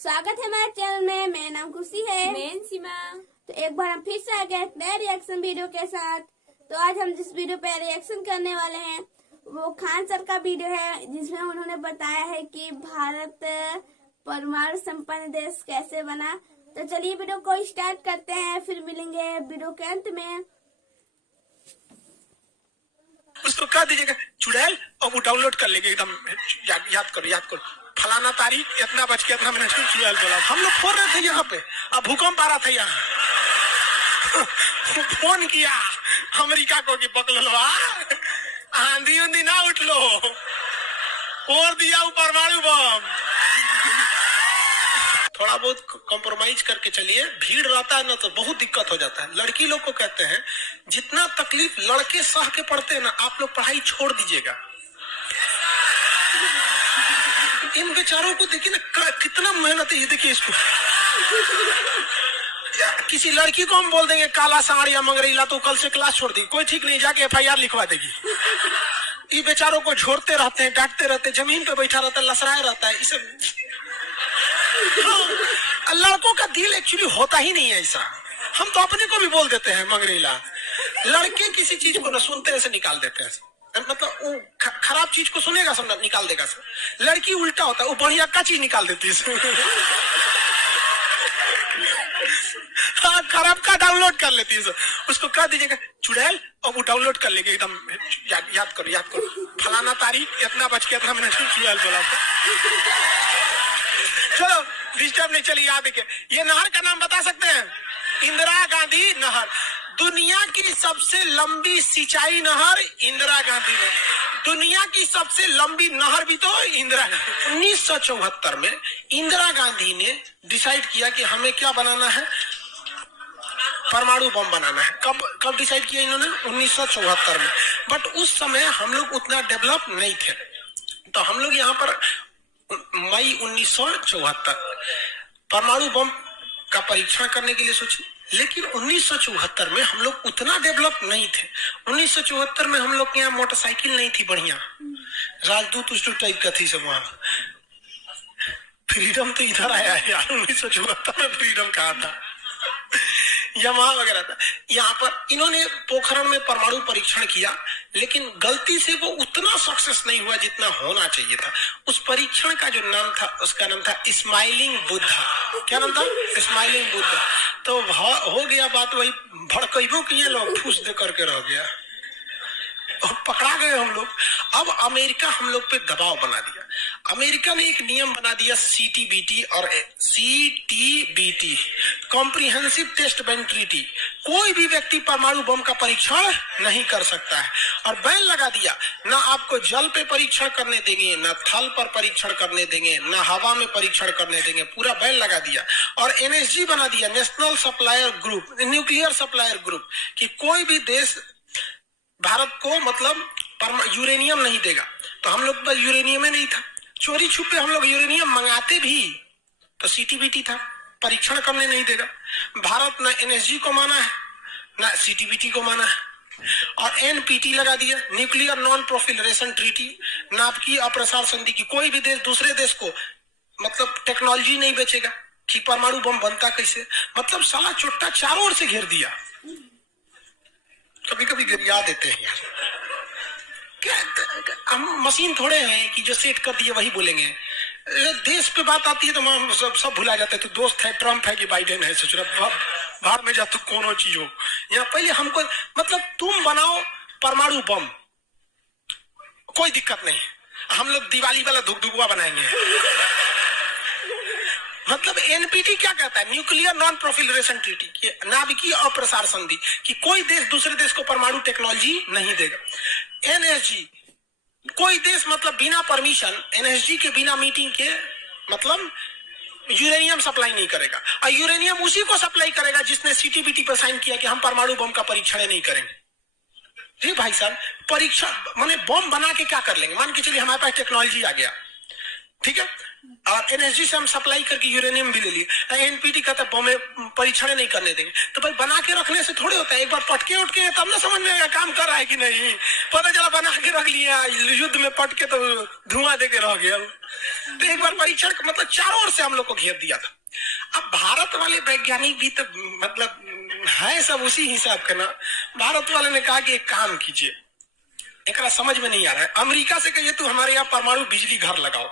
स्वागत है हमारे चैनल में। मेरा नाम खुशी है। मैं सीमा। तो एक बार हम फिर से आ गए नए रिएक्शन वीडियो के साथ। तो आज हम जिस वीडियो पे रिएक्शन करने वाले हैं वो खान सर का वीडियो है, जिसमें उन्होंने बताया है कि भारत परमाणु संपन्न देश कैसे बना। तो चलिए वीडियो को स्टार्ट करते हैं, फिर मिलेंगे वीडियो के अंत में। उसको कह दीजिएगा चुड़ैल, और वो डाउनलोड कर लेंगे एकदम। याद करो फलाना तारीख इतना बज के इतना मिनट चुड़ैल बोला। हम लोग फोन रहे थे यहाँ पे, अब भूकंप आ रहा था यहाँ। फोन किया अमेरिका को कि पकड़ो, आंधी उंधी ना उठ लो, और दिया वो परमाणु बम। थोड़ा बहुत कॉम्प्रोमाइज करके चलिए, भीड़ रहता है ना तो बहुत दिक्कत हो जाता है। लड़की लोग को कहते हैं जितना तकलीफ लड़के सह के पढ़ते हैं ना, आप लोग पढ़ाई छोड़ दीजिएगा। इन बेचारों को देखिए ना कितना मेहनत है। ये देखिए इसको, किसी लड़की को हम बोल देंगे काला सांड या मंगरेला तो कल से क्लास छोड़ दी, कोई ठीक नहीं, जाके FIR लिखवा देगी। ये बेचारों को झोरते रहते हैं, डांटते रहते हैं, जमीन पे बैठा रहता है, लसराया रहता है। इसे लड़कों का दिल एक्चुअली होता ही नहीं है ऐसा। हम तो अपने को भी बोल देते हैं मंगरेला। लड़के किसी चीज को न सुनते ऐसे निकाल देते हैं, मतलब वो खराब चीज को सुनेगा सब निकाल देगा सब। लड़की उल्टा होता है, वो बढ़िया का चीज निकाल देती है। हाँ, खराब का डाउनलोड कर लेती है। उसको कह दीजिएगा चुड़ैल, और वो डाउनलोड कर लेंगे एकदम। याद करो फलाना तारीख इतना बज के इतना मिनट चुड़ैल बोला था। चलो डिस्टर्ब नहीं, चलिए याद देखिए। ये नहर का नाम बता सकते हैं? इंदिरा गांधी नहर। दुनिया की सबसे लंबी सिंचाई नहर इंदिरा गांधी ने। दुनिया की सबसे लंबी नहर भी तो इंदिरा गांधी। 1974 में इंदिरा गांधी ने डिसाइड किया कि हमें क्या बनाना है, परमाणु बम बनाना है। कब डिसाइड किया इन्होंने? 1974 में। बट उस समय हम लोग उतना डेवलप नहीं थे, तो हम लोग यहाँ पर मई 1974 परमाणु बम का परीक्षण करने के लिए सोचे। लेकिन 1974 में हम लोग उतना डेवलप नहीं थे। 1974 में हम लोग के यहाँ मोटरसाइकिल नहीं थी बढ़िया, राजदूत उस टाइप का थी सब। वहां फ्रीडम तो इधर आया है यार। 1974 में फ्रीडम कहा था, यमाहा वगैरह था। यहाँ पर इन्होंने पोखरण में परमाणु परीक्षण किया, लेकिन गलती से वो उतना सक्सेस नहीं हुआ जितना होना चाहिए था। उस परीक्षण का जो नाम था, उसका नाम था स्माइलिंग बुद्धा। क्या नाम था? स्माइलिंग बुद्धा। तो हो गया बात वही, भड़कइबो किए लोग, ठूस दे करके रह गया, पकड़ा गए हम लोग। अब अमेरिका हम लोग पे दबाव बना दिया। अमेरिका ने एक नियम बना दिया, CTBT और CTBT, comprehensive test ban treaty. कोई भी व्यक्ति परमाणु बम का परीक्षण नहीं कर सकता है, और बैन लगा दिया। ना आपको जल पे परीक्षण करने देंगे, ना थल पर परीक्षण करने देंगे, ना हवा में परीक्षण करने देंगे, पूरा बैन लगा दिया। और NSG बना दिया, national supplier group, nuclear supplier group, कि कोई भी देश भारत को मतलब यूरेनियम नहीं देगा। तो हम लोग पास यूरेनियम ही नहीं था, चोरी छुपे हम लोग यूरेनियम मंगाते भी तो CTBT था, परीक्षण करने नहीं देगा। भारत ना NSG को माना है, ना CTBT को माना है, और NPT लगा दिया, न्यूक्लियर नॉन प्रोफिलरेशन ट्रीटी, नाभिकीय अप्रसार संधि, की कोई भी देश दूसरे देश को मतलब टेक्नोलॉजी नहीं बेचेगा कि परमाणु बम बनता कैसे। मतलब साला चुट्टा चारों ओर से घेर दिया। कभी कभी गिरा देते हैं यार, क्या हम मशीन थोड़े हैं कि जो सेट कर दिए वही बोलेंगे। देश पे बात आती है तो हम सब भुला जाते हैं। तो दोस्त है, ट्रम्प है कि बाइडेन है, सोच रहा बाहर में जा तो कोनो चीज हो। यहाँ पहले हमको मतलब तुम बनाओ परमाणु बम, कोई दिक्कत नहीं, हम लोग दिवाली वाला धुकधुकुआ बनाएंगे। मतलब NPT क्या कहता है? न्यूक्लियर नॉन प्रोफिलरेशन ट्रीटी, नाभिकीय अप्रसार संधि, कि कोई देश दूसरे देश को परमाणु टेक्नोलॉजी नहीं देगा। NSG, कोई देश मतलब बिना परमिशन, NSG के बिना मीटिंग के मतलब यूरेनियम सप्लाई नहीं करेगा। और यूरेनियम उसी को सप्लाई करेगा जिसने CTBT पर साइन किया कि हम परमाणु बम का परीक्षण नहीं करेंगे। जी भाई साहब, परीक्षण माने बम बना के क्या कर लेंगे? मान के चलिए हमारे पास टेक्नोलॉजी आ गया, ठीक है, और एनएसजी से हम सप्लाई करके यूरेनियम भी ले लिए। एनपीटी कहता है बम परीक्षण नहीं करने देंगे। तो भाई बना के रखने से थोड़े होता है, एक बार पटके उठके तब ना समझ में आएगा काम कर रहा है कि नहीं। पता चला बना के रख लिया, युद्ध में पटके तो धुआं दे के रह गया। तो एक बार परीक्षण मतलब चारों ओर से हम लोग को घेर दिया था। अब भारत वाले वैज्ञानिक भी तो मतलब है सब उसी हिसाब के ना। भारत वाले ने कहा कि एक काम कीजिए, एक समझ में नहीं आ रहा है, अमेरिका से कहिए तू हमारे यहाँ परमाणु बिजली घर लगाओ।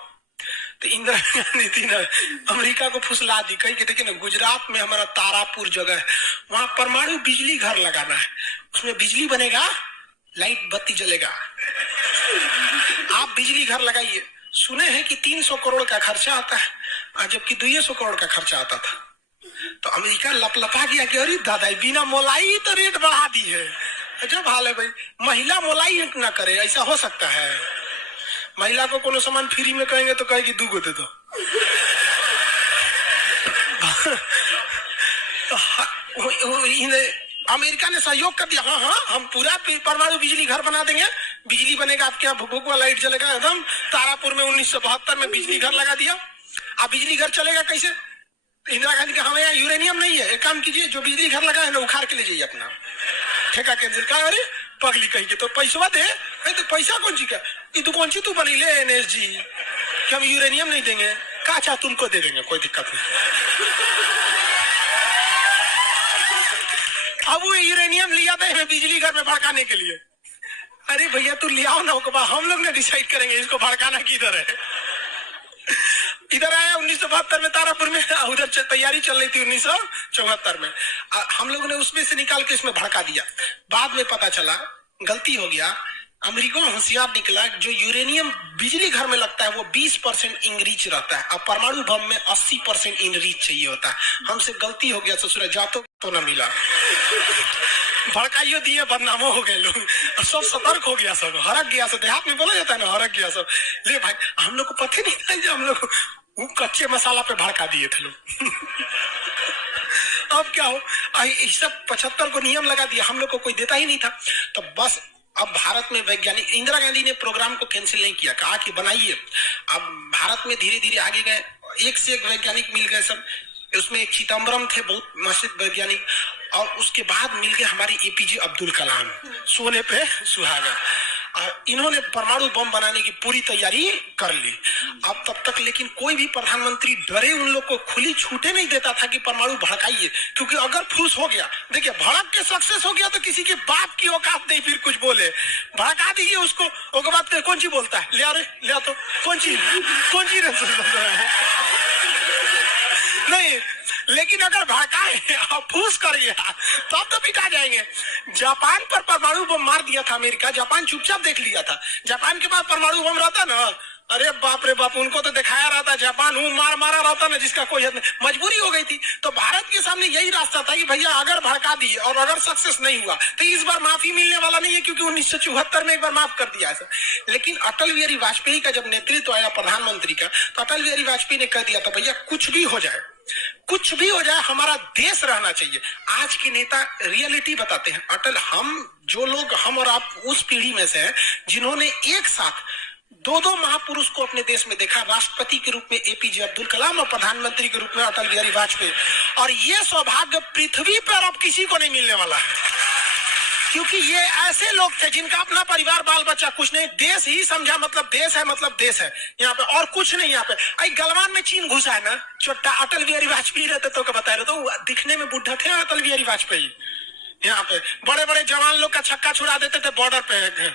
तो इंदिरा गांधी थी ना, अमेरिका को फुसला दी, कही कि देखिए ना गुजरात में हमारा तारापुर जगह है, वहां परमाणु बिजली घर लगाना है, उसमें बिजली बनेगा, लाइट बत्ती जलेगा, आप बिजली घर लगाइए। सुने हैं कि 300 करोड़ का खर्चा आता है, जबकि 200 करोड़ का खर्चा आता था। तो अमेरिका लपलपा गया कि अरे दादा बिना मोलाई तो रेट बढ़ा दी है। जब हाल है भाई, महिला मोलाई ना करे, ऐसा हो सकता है? महिला को कोनो सामान फ्री में कहेंगे तो कहेगी 2 गो दे दो। अमेरिका ने सहयोग कर दिया, हाँ हाँ हम पूरा परमाणु बिजली घर बना देंगे, बिजली बनेगा, आपके यहाँ भुकभुक वाला लाइट जलेगा एकदम। तारापुर में 1972 में बिजली घर लगा दिया। अब बिजली घर चलेगा कैसे? इंदिरा गांधी का हमें यहाँ यूरेनियम नहीं है, एक काम कीजिए जो बिजली घर लगा है ना उखाड़ के ले जाइए अपना, ठेका कैंसिल। कहा अरे पगली कही तो पैसा दे, तो पैसा कौन सी का, ये तो कौन सी तू बनी ले एनएसजी कि हम यूरेनियम नहीं देंगे, कहा चाह तुमको दे देंगे, कोई दिक्कत नहीं। अब वो यूरेनियम लिया था हमें बिजली घर में भड़काने के लिए। अरे भैया तू ले आओ ना, हम लोग ने डिसाइड करेंगे इसको भड़काना किधर है। इधर आया 1972 में तारापुर में, उधर तैयारी चल रही थी 1974 में। हम लोगों ने उसमें से निकाल के इसमें भड़का दिया। बाद में पता चला गलती हो गया, अमेरिका में होशियार निकला, जो यूरेनियम बिजली घर में लगता है वो 20% इनरिच रहता है, और परमाणु बम में 80% इनरिच चाहिए होता है। हमसे गलती हो गया ससुरा, जातो तो ना मिला, भड़काइयो दिए, बदनामो हो गए लोग, सब सतर्क हो गया, सब हरक गया, सब देहात में बोला जाता है ना, हरक गया सब। ले भाई हम लोग को पता नहीं था, जो हम लोग वो कच्चे मसाला पे भड़का दिए थे लोग। अब क्या हो, सब 75 को नियम लगा दिया, हम लोग को कोई देता ही नहीं था। तो बस अब भारत में वैज्ञानिक, इंदिरा गांधी ने प्रोग्राम को कैंसिल नहीं किया, कहा कि बनाइए। अब भारत में धीरे धीरे आगे गए, एक से एक वैज्ञानिक मिल गए सब। उसमें एक चिदम्बरम थे, बहुत मशहूर वैज्ञानिक, और उसके बाद मिल गए हमारे एपीजे अब्दुल कलाम, सोने पे सुहागा। इन्होंने परमाणु बम बनाने की पूरी तैयारी कर ली। अब तब तक लेकिन कोई भी प्रधानमंत्री डरे उन लोग को खुली छूटे नहीं देता था कि परमाणु भड़काइए, क्योंकि अगर फूस हो गया, देखिए भड़क के सक्सेस हो गया तो किसी के बाप की औकात नहीं फिर कुछ बोले, भड़का दीजिए उसको, उसके बाद कौन सी बोलता है, ले आ रे ले आ, तो कौन सी नहीं। लेकिन अगर भड़काए और फूस कर गया तब तो पिटा जाएंगे। जापान पर परमाणु बम मार दिया था अमेरिका, जापान चुपचाप देख लिया था। जापान के पास परमाणु बम रहता ना, अरे बाप रे बाप, उनको तो दिखाया रहता जापान मारा रहता ना, जिसका कोई हद नहीं। मजबूरी हो गई थी, तो भारत के सामने यही रास्ता था कि भैया अगर भड़का दिए और अगर सक्सेस नहीं हुआ तो इस बार माफी मिलने वाला नहीं है, क्योंकि 1974 में एक बार माफ कर दिया ऐसा। लेकिन अटल बिहारी वाजपेयी का जब नेतृत्व आया प्रधानमंत्री का, तो अटल बिहारी वाजपेयी ने कह दिया था भैया कुछ भी हो जाए, कुछ भी हो जाए, हमारा देश रहना चाहिए। आज के नेता रियलिटी बताते हैं। अटल, हम जो लोग, हम और आप उस पीढ़ी में से हैं जिन्होंने एक साथ दो महापुरुष को अपने देश में देखा, राष्ट्रपति के रूप में एपीजे अब्दुल कलाम और प्रधानमंत्री के रूप में अटल बिहारी वाजपेयी। और ये सौभाग्य पृथ्वी पर अब किसी को नहीं मिलने वाला है, क्योंकि ये ऐसे लोग थे जिनका अपना परिवार बाल बच्चा कुछ नहीं, देश ही समझा मतलब देश है, मतलब देश है यहाँ पे, और कुछ नहीं यहाँ पे। आई गलवान में चीन घुसा है ना, छोटा अटल बिहारी वाजपेयी रहते तो बता रहे, तो दिखने में बुढ़ा थे अटल बिहारी वाजपेयी। यहाँ पे बड़े बड़े जवान लोग का छक्का छुड़ा देते थे बॉर्डर पे।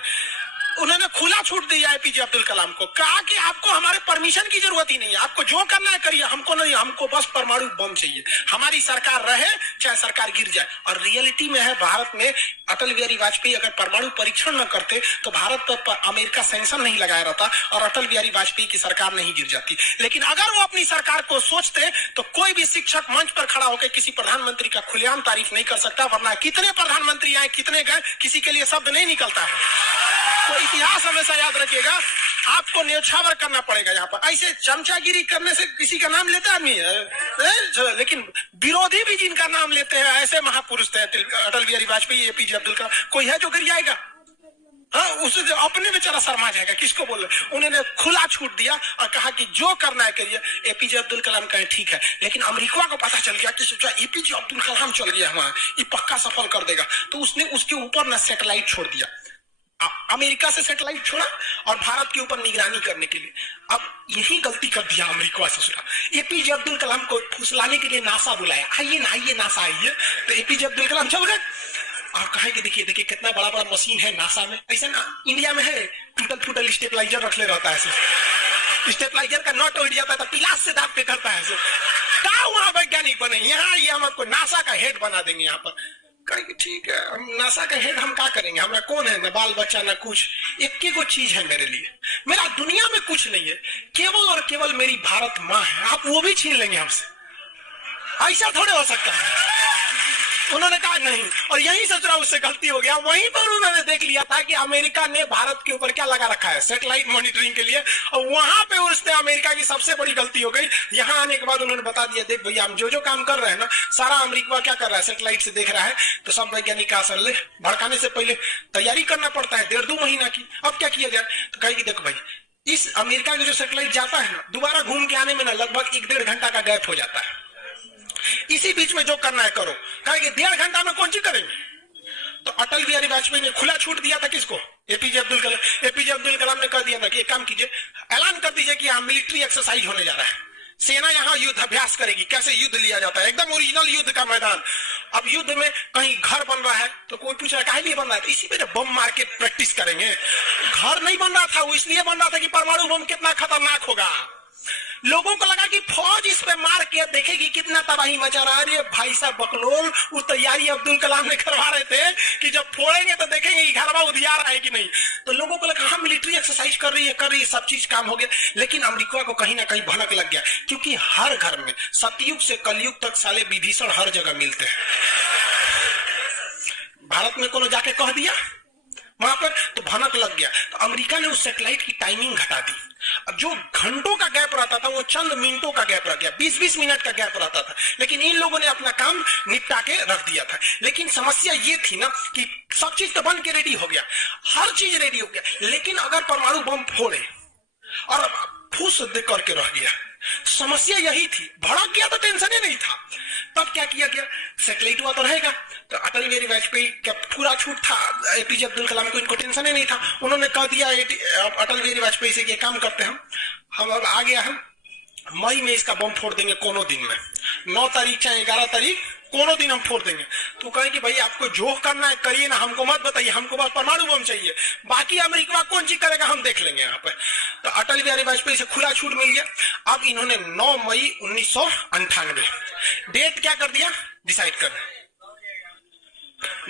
उन्होंने खुला छूट दिया एपीजे अब्दुल कलाम को, कहा कि आपको हमारे परमिशन की जरूरत ही नहीं है, आपको जो करना है करिए, हमको नहीं, हमको बस परमाणु बम चाहिए, हमारी सरकार रहे चाहे सरकार गिर जाए। और रियलिटी में है, भारत में अटल बिहारी वाजपेयी अगर परमाणु परीक्षण न करते तो भारत पर अमेरिका सैंक्शन नहीं लगाया रहता और अटल बिहारी वाजपेयी की सरकार नहीं गिर जाती। लेकिन अगर वो अपनी सरकार को सोचते तो कोई भी शिक्षक मंच पर खड़ा होकर किसी प्रधानमंत्री का खुलेआम तारीफ नहीं कर सकता, वरना कितने प्रधानमंत्री आए, कितने गए, किसी के लिए शब्द नहीं निकलता है। तो इतिहास हमेशा याद रखिएगा, आपको न्यौछावर करना पड़ेगा। यहाँ पर ऐसे चमचागिरी करने से किसी का नाम लेता आदमी है, लेकिन विरोधी भी जिनका नाम लेते हैं ऐसे महापुरुष थे अटल बिहारी वाजपेयी, एपीजे अब्दुल कलाम, कोई है जो गिर जाएगा? हाँ, उसे जो अपने बेचारा शर्मा जाएगा, किसको बोल रहे। उन्होंने खुला छूट दिया और कहा कि जो करना है करिए। एपीजे अब्दुल कलाम कहे ठीक है, लेकिन अमेरिका को पता चल गया कि सोचा एपीजे अब्दुल कलाम चल गया वहां, ये पक्का सफल कर देगा, तो उसने उसके ऊपर ना सैटेलाइट छोड़ दिया। अमेरिका से सैटेलाइट छोड़ा और भारत के ऊपर निगरानी करने के लिए। अब यही गलती कर दिया अमेरिका से। एपीजे अब्दुल कलाम को फुसलाने के लिए नासा बुलाया, आइए ना, आइए नासा आइए, तो एपीजे अब्दुल कलाम चल गए। आप कहे कि देखिए देखिए कितना बड़ा बड़ा मशीन है नासा में, ऐसा ना इंडिया में है, टूटल फूटल स्टेबलाइजर रख ले रहता है, स्टेबलाइजर का नट उड़ जाता है तो पिलास से दांत पे करता है। क्या वहां वैज्ञानिक बने, यहाँ ये हम आपको नासा का हेड बना देंगे यहाँ पर। कहेंगे ठीक है, हम नासा का हेड हम क्या करेंगे, हमारा कौन है, न बाल बच्चा न कुछ, एक को चीज है मेरे लिए, मेरा दुनिया में कुछ नहीं है, केवल और केवल मेरी भारत माँ है, आप वो भी छीन लेंगे हमसे, ऐसा थोड़े हो सकता है। उन्होंने कहा नहीं, और यही सोच रहा उससे गलती हो गया। वहीं पर उन्होंने देख लिया था कि अमेरिका ने भारत के ऊपर क्या लगा रखा है, सैटेलाइट मॉनिटरिंग के लिए, और वहां पे उसने अमेरिका की सबसे बड़ी गलती हो गई। यहाँ आने के बाद उन्होंने बता दिया, देख भैया हम जो काम कर रहे हैं ना, सारा अमेरिका क्या कर रहा है, सैटेलाइट से देख रहा है, तो सब वैज्ञानिक का असर ले, भड़काने से पहले तैयारी करना पड़ता है 1.5-2 महीना की। अब क्या किया जाए, तो कहेगी देखो भाई, इस अमेरिका के जो सैटेलाइट जाता है ना, दोबारा घूम के आने में ना लगभग 1-1.5 घंटा का गैप हो जाता है, इसी बीच में जो करना है करो। कहेंगे 1.5 घंटा में कौन सी करेंगे। तो अटल बिहारी वाजपेयी ने खुला छूट दिया था किसको, एपीजे अब्दुल कलाम। एपीजे अब्दुल कलाम ने कह दिया था कि एक काम कीजिए, ऐलान कर दीजिए कि यहाँ मिलिट्री एक्सरसाइज होने जा रहा है, सेना यहाँ युद्ध अभ्यास करेगी, कैसे युद्ध लिया जाता है, एकदम ओरिजिनल युद्ध का मैदान। अब युद्ध में कहीं घर बन रहा है तो कोई पूछ रहा है काहे लिए बन रहा है, तो इसी पे बम मार के प्रैक्टिस करेंगे। घर नहीं बन रहा था, वो इसलिए बन रहा था कि परमाणु बम कितना खतरनाक होगा। लोगों को लगा कि फौज इस पे मार के देखेगी कितना तबाही मचा रहा है। अरे भाई साहब बकलोल, वो तैयारी अब्दुल कलाम ने करवा रहे थे कि जब फोड़ेंगे तो देखेंगे घरवा उधिया रहा है कि नहीं। तो लोगों को लगा हाँ मिलिट्री एक्सरसाइज कर रही है, सब चीज काम हो गया। लेकिन अमेरिका को कहीं ना कहीं भनक लग गया, क्योंकि हर घर में सतयुग से कलयुग तक साले विभीषण हर जगह मिलते हैं। भारत में कोनो जाके कह दिया वहां पर, तो भनक लग गया। तो अमेरिका ने उस सैटेलाइट की टाइमिंग घटा दी। अब जो घंटों का गैप रहता था वो चंद मिनटों का गैप रह गया, 20-20 मिनट का गैप रहता था। लेकिन इन लोगों ने अपना काम निपटा के रख दिया था। लेकिन समस्या ये थी ना कि सब चीज तो बन के रेडी हो गया, हर चीज रेडी हो गया, लेकिन अगर परमाणु बम फोड़े और फूस करके रह गया, समस्या यही थी। भड़क गया तो टेंशन ही नहीं था। तब क्या किया गया, सैटेलाइट हुआ तो रहेगा। तो अटल बिहारी वाजपेयी का पूरा छूट था, एपीजे अब्दुल कलाम को इनको टेंशन ही नहीं था। उन्होंने कह दिया अटल बिहारी वाजपेयी से ये काम करते हैं हम अब आ गया हम मई में इसका बम फोड़ देंगे, कोनो दिन में 9 तारीख चाहे 11 तारीख कोनो दिन हम फोड़ देंगे। तो कहे कि भाई आपको जो करना है करिए ना, हमको मत बताइए, हमको बस परमाणु बम चाहिए, बाकी अमेरिका कौन चीज करेगा हम देख लेंगे यहाँ पे। तो अटल बिहारी वाजपेयी से खुला छूट मिल गया। अब इन्होंने 9 मई 1998 डेट क्या कर दिया, डिसाइड कर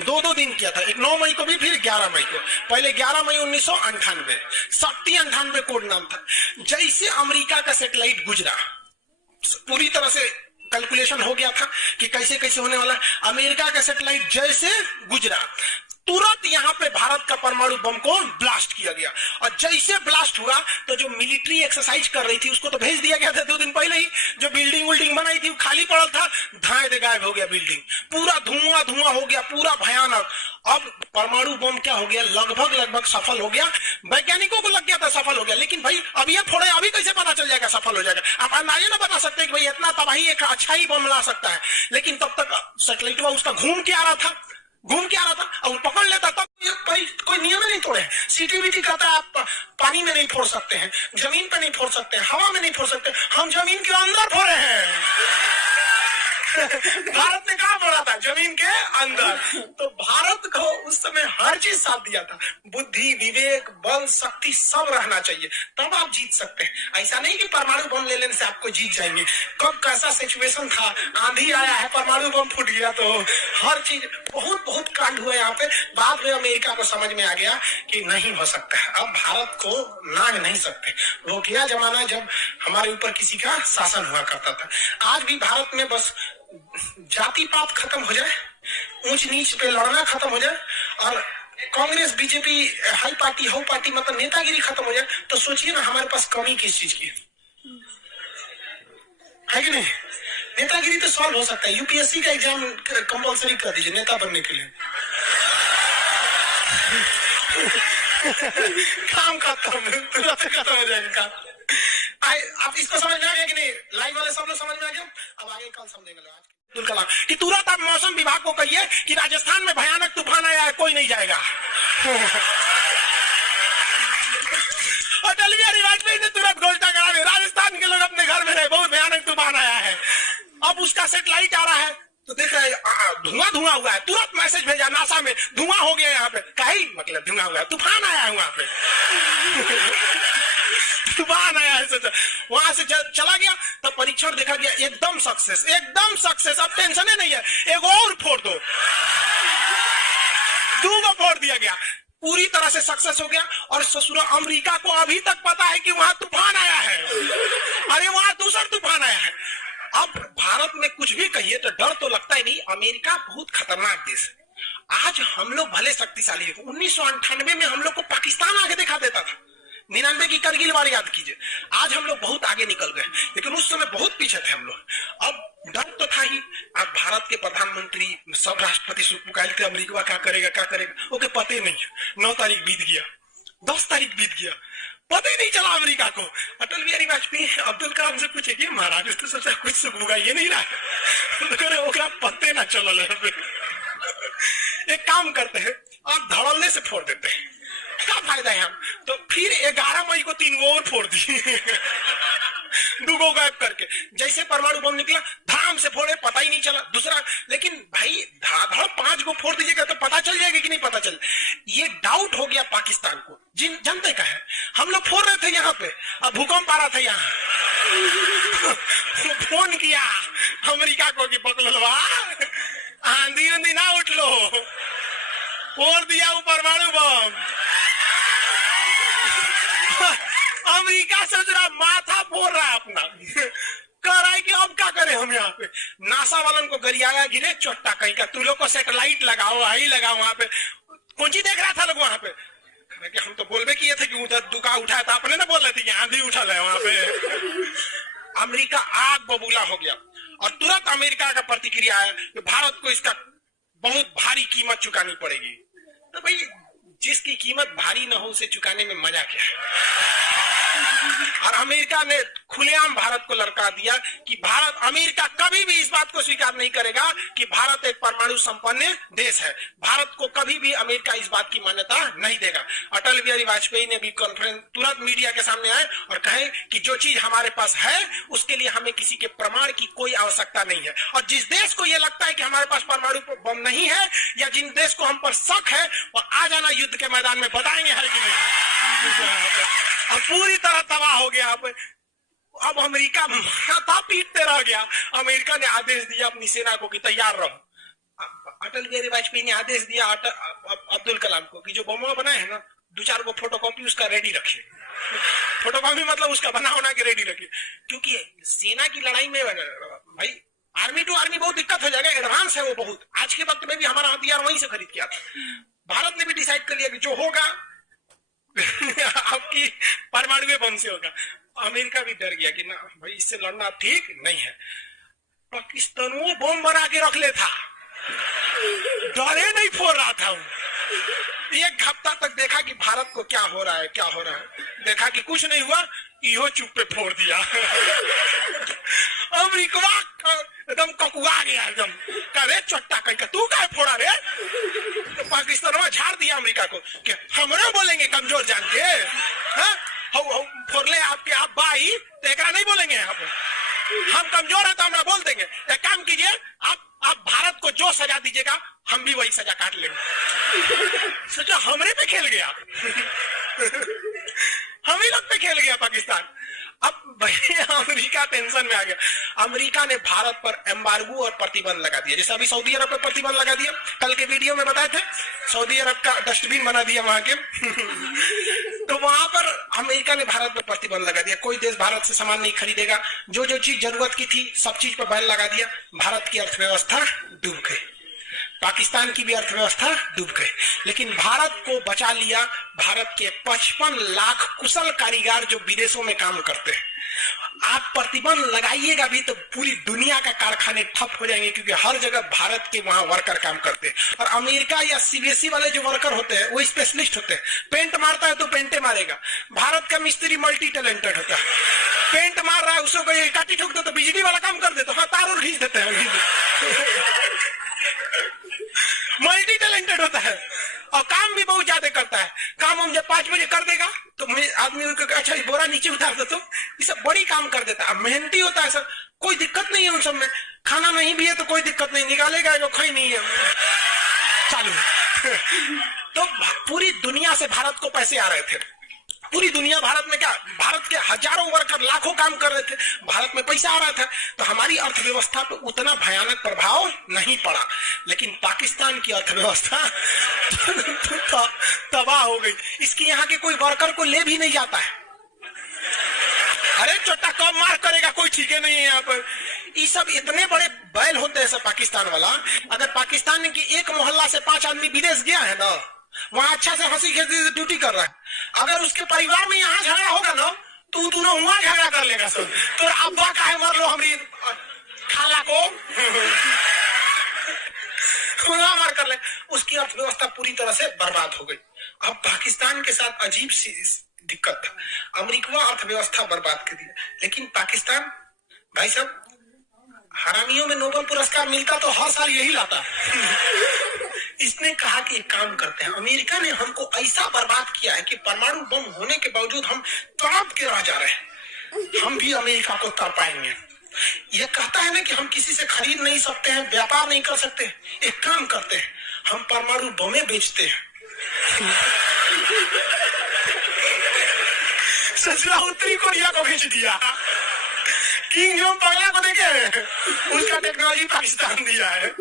2 दिन किया था, एक 9 मई को भी, फिर 11 मई को। पहले 11 मई 1998 शक्ति 98 कोड नाम था। जैसे अमेरिका का सैटेलाइट गुजरा, पूरी तरह से कैलकुलेशन हो गया था कि कैसे कैसे होने वाला। अमेरिका का सैटेलाइट जैसे गुजरा, तुरंत यहाँ पे भारत का परमाणु बम को ब्लास्ट किया गया। और जैसे ब्लास्ट हुआ तो जो मिलिट्री एक्सरसाइज कर रही थी उसको तो भेज दिया गया था 2 दिन पहले ही। जो बिल्डिंग विल्डिंग बनाई थी वो खाली पड़ा था, धाए दे गायब हो गया बिल्डिंग, पूरा धुआं धुआं हो गया, पूरा भयानक। अब परमाणु बम क्या हो गया, लगभग सफल हो गया। वैज्ञानिकों को लग गया था सफल हो गया, लेकिन भाई अब ये फोड़े, अभी कैसे पता चल जाएगा सफल हो जाएगा। आप अंदाजा ना बता सकते कि भाई इतना तबाही एक अच्छा ही बम ला सकता है। लेकिन तब तक सैटेलाइट उसका घूम के आ रहा था और पकड़ लेता, तब कोई नियम नहीं तोड़े। सिक्योरिटी कहता है आप पानी में नहीं फोड़ सकते हैं, जमीन पे नहीं फोड़ सकते हैं, हवा में नहीं फोड़ सकते, हम जमीन के अंदर फोड़े हैं। भारत ने कहा बोला था, जमीन के अंदर। तो भारत को उस समय हर चीज साथ दिया था, बुद्धि, विवेक, बल, शक्ति सब रहना चाहिए, तब आप जीत सकते हैं। ऐसा नहीं कि परमाणु बम ले लेने से आपको जीत जाएंगे। कब कैसा सिचुएशन था, आंधी आया है, परमाणु बम फूट गया, तो हर चीज बहुत कांड हुआ यहाँ पे। बाद में अमेरिका को समझ में आ गया कि नहीं हो सकता है, अब भारत को नाग नहीं सकते। वो क्या जमाना जब हमारे ऊपर किसी का शासन हुआ करता था। आज भी भारत में बस जाति पात खत्म हो जाए, ऊंच नीच पे लड़ना खत्म हो जाए, और Congress BJP high party how party मतलब नेतागिरी खत्म हो जाए, तो सोचिए ना हमारे पास कमी किस चीज की है कि नहीं। नेतागिरी तो सॉल्व हो सकता है, यूपीएससी का एग्जाम कंपलसरी कर दीजिए नेता बनने के लिए। काम खत्म, तुरंत खत्म हो जाएगा काम। आप इसको समझ में आ गया कि नहीं? लाइव वाले सब लोग समझ में आ गया? अब आगे कल समझेंगे लोग अब्दुल कलाम कि तुरंत आप मौसम विभाग को कहिए कि राजस्थान में भयानक तूफान आया है, कोई नहीं जाएगा। अटल बिहारी वाजपेयी ने तुरंत घोषणा करा दी, राजस्थान के लोग अपने घर में रहे, बहुत भयानक तूफान आया है। अब उसका सेटेलाइट आ रहा है तो देख रहे धुआं धुआं हुआ है, तुरंत मैसेज भेजा नासा में, धुआं हो गया यहाँ पे। कहीं मतलब धुआं हुआ है, तूफान आया है वहां पे। तूफान आया है, वहां से चला गया तब परीक्षण देखा गया, एकदम सक्सेस, एकदम सक्सेस। अब टेंशन ही नहीं है, एक और फोड़ दो, 2 फोड़ दिया गया, पूरी तरह से सक्सेस हो गया। और ससुरा अमेरिका को अभी तक पता है कि वहां तूफान आया है, अरे वहां दूसरा तूफान आया है। अब भारत में कुछ भी कहिए तो डर तो लगता ही नहीं, अमेरिका बहुत खतरनाक देश है। आज हम लोग भले शक्तिशाली है, 1998 में हम लोग को पाकिस्तान आगे दिखा देता था, 99 की करगिल वार याद कीजिए। आज हम लोग बहुत आगे निकल गए, लेकिन उस समय बहुत पीछे थे हम लोग। अब डर तो था ही। अब भारत के प्रधानमंत्री सब राष्ट्रपति सुपुकाल थे, अमेरिका क्या करेगा क्या करेगा, ओके पता ही नहीं। 9 तारीख बीत गया, 10 तारीख बीत गया, पता ही नहीं चला अमेरिका को। अटल बिहारी वाजपेयी अब्दुल कलाम से पूछे कि महाराज तो सोचा कुछ सुख होगा, ये नहीं रहा, पत्ते ना चलो। एक काम करते हैं, आप धड़ल्ले से फोड़ देते हैं, क्या फायदा है हम तो। फिर 11 मई को 3 और फोड़ दी, 2 गायब करके। जैसे परमाणु बम निकला धाम से फोड़े, पता ही नहीं चला दूसरा। लेकिन भाई धाड़ 5 को फोड़ दीजिएगा तो पता चल जाएगा कि नहीं पता चल। ये डाउट हो गया पाकिस्तान को, जिन जनते का है। हम लोग फोड़ रहे थे यहाँ पे, अब भूकंप आ रहा था यहाँ, फोन किया अमेरिका को कि पकड़ो, आंधी उंधी ना उठ लो, फोड़ दिया वो परमाणु बम। अमेरिका सोच रहा माथा फोड़ रहा है अपना, कह रहा है कि अब क्या करें हम यहाँ पे। नासा वालन को गरियाया गिरे चोट्टा कहीं का, तू लोग को सेटेलाइट लगाओ, आई लगाओ वहां पे। कौन सी देख रहा था लोग वहां पे, कि हम तो बोलबे किए थे कि उधर दुका उठाया था, अपने ना बोल रहे थे कि आंधी उठा है वहां पे। अमेरिका आग बबूला हो गया और तुरंत अमेरिका का प्रतिक्रिया है कि भारत को इसका बहुत भारी कीमत चुकानी पड़ेगी। तो भाई जिसकी कीमत भारी न हो उसे चुकाने में मजा क्या है। और अमेरिका ने खुलेआम भारत को लड़का दिया कि भारत, अमेरिका कभी भी इस बात को स्वीकार नहीं करेगा कि भारत एक परमाणु संपन्न देश है। भारत को कभी भी अमेरिका इस बात की मान्यता नहीं देगा। अटल बिहारी वाजपेयी ने भी कॉन्फ्रेंस तुरंत मीडिया के सामने आए और कहे कि जो चीज हमारे पास है उसके लिए हमें किसी के प्रमाण की कोई आवश्यकता नहीं है। और जिस देश को यह लगता है कि हमारे पास परमाणु बम नहीं है या जिन देश को हम पर शक है वो आ जाना युद्ध के मैदान में, बताएंगे है कि नहीं। अब पूरी तरह तबाह हो गया। अब अमेरिका माथा पीटते रह गया। अमेरिका ने आदेश दिया अपनी सेना को कि तैयार रहो। अटल बिहारी वाजपेयी ने आदेश दिया अब्दुल कलाम को कि जो बम बनाए हैं ना, 2-4 को फोटोकॉपी उसका रेडी रखिए। फोटोकॉपी मतलब उसका बना के रेडी रखिए, क्योंकि सेना की लड़ाई में भाई आर्मी टू आर्मी बहुत दिक्कत हो जाएगा, एडवांस है वो बहुत। आज के वक्त में भी हमारा हथियार वहीं से खरीद किया था। भारत ने भी डिसाइड कर लिया कि जो होगा आपकी परमाणु बम से होगा। अमेरिका भी डर गया कि ना भाई इससे लड़ना ठीक नहीं है। पाकिस्तान वो बम बना के रख ले था, डरे नहीं फोड़ रहा था। 1 हफ्ता तक देखा कि भारत को क्या हो रहा है क्या हो रहा है, देखा कि कुछ नहीं हुआ, इहो चुप पे फोड़ दिया। अमेरिका एकदम ककुआ गया, एकदम करे चट्टा कहीं का तू क्या फोड़ा रे। तो पाकिस्तान में झाड़ दिया अमेरिका को कि हमरे बोलेंगे कमजोर जान के, फोड़ ले आपके आप भाई तो एक नहीं बोलेंगे यहाँ पे, हम कमजोर है तो हमरा बोल देंगे। एक काम कीजिए, आप भारत को जो सजा दीजिएगा हम भी वही सजा काट लेंगे। सोचो हमरे पे खेल गया, हम ही लोग पे खेल गया पाकिस्तान। अब भाई अमेरिका टेंशन में आ गया। अमेरिका ने भारत पर एम्बार्गो और प्रतिबंध लगा दिया, जैसे अभी सऊदी अरब पर प्रतिबंध लगा दिया, कल के वीडियो में बताए थे। सऊदी अरब का डस्टबिन बना दिया वहां के। तो वहां पर अमेरिका ने भारत पर प्रतिबंध लगा दिया, कोई देश भारत से सामान नहीं खरीदेगा। जो जो चीज जरूरत की थी सब चीज पर बैन लगा दिया। भारत की अर्थव्यवस्था डूब गई। पाकिस्तान की भी अर्थव्यवस्था डूब गई, लेकिन भारत को बचा लिया भारत के 55 लाख कुशल कारीगर जो विदेशों में काम करते हैं। आप प्रतिबंध लगाइएगा भी तो पूरी दुनिया का कारखाने ठप हो जाएंगे, क्योंकि हर जगह भारत के वहां वर्कर काम करते हैं। और अमेरिका या सीबीएसई वाले जो वर्कर होते हैं वो स्पेशलिस्ट होते हैं। पेंट मारता है तो पेंटे मारेगा। भारत का मिस्त्री मल्टी टैलेंटेड होता है। पेंट मार रहा है उसको कोई काटी ठोक दो तो बिजली वाला काम कर देता, हाँ तार और खींच देते हैं। मल्टी टैलेंटेड होता है और काम भी बहुत ज्यादा करता है। काम हम जब 5 बजे कर देगा तो आदमी अच्छा बोरा नीचे उतार दे, तो ये सब बड़ी काम कर देता है। मेहनती होता है सर, कोई दिक्कत नहीं है उन सब में। खाना नहीं भी है तो कोई दिक्कत नहीं, निकालेगा जो खाई नहीं है चालू। तो पूरी दुनिया से भारत को पैसे आ रहे थे। पूरी दुनिया भारत में क्या, भारत के हजारों वर्कर लाखों काम कर रहे थे, भारत में पैसा आ रहा था, तो हमारी अर्थव्यवस्था पे उतना भयानक प्रभाव नहीं पड़ा। लेकिन पाकिस्तान की अर्थव्यवस्था तबाह हो गई। इसकी यहाँ के कोई वर्कर को ले भी नहीं जाता है। अरे चोटा कब मार करेगा कोई ठीक है नहीं है यहाँ पर। ये सब इतने बड़े बैल होते हैं सब पाकिस्तान वाला। अगर पाकिस्तान की एक मोहल्ला से 5 आदमी विदेश गया है ना, वहां अच्छा से हंसी खेलती से ड्यूटी कर रहा है, अगर उसके परिवार में यहाँ झगड़ा होगा ना तो तू वहां झगड़ा कर लेगा सब। तो अब्बा काहे मर लो हमारी खाला को वहां मार कर ले। उसकी अर्थव्यवस्था पूरी तरह से बर्बाद हो गई। अब पाकिस्तान के साथ अजीब सी दिक्कत था। अमेरिका अर्थव्यवस्था बर्बाद कर दिया, लेकिन पाकिस्तान भाई साहब हरामियों में नोबेल पुरस्कार मिलता तो हर साल यही लाता। इसने कहा कि एक काम करते हैं, अमेरिका ने हमको ऐसा बर्बाद किया है कि परमाणु बम होने के बावजूद हम तड़प के रह जा रहे हैं, हम भी अमेरिका को कर पाएंगे। ये कहता है ना कि हम किसी से खरीद नहीं सकते हैं, व्यापार नहीं कर सकते। एक काम करते हैं, हम परमाणु बमें बेचते हैं। सचरा उत्तरी कोरिया को भेज दिया। किंग जोंग पगला को देखे, उसका टेक्नोलॉजी पाकिस्तान दिया है।